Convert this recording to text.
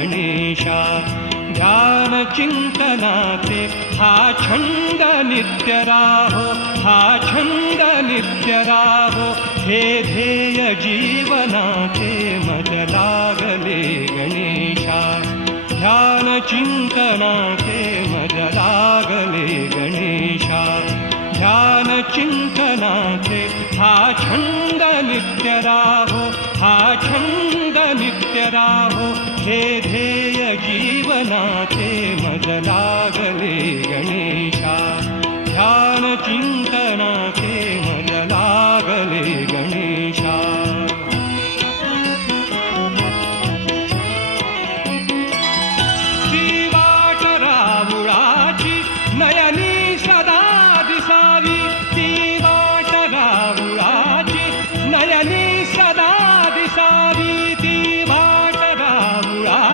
गणेशा. ध्यान चिंतनाचे हा छंद नित्य राहो, हा छंद नित्य राहो. हे ध्येय जीवनाचे मज लागले गणेशा. ध्यान चिंतनाचे मज लागले गणेशा. ध्यान चिंतनाचे हा छंद नित्य राहो, हा छंद नित्य राहो. हे ध्येय जीवनाचे मज लागले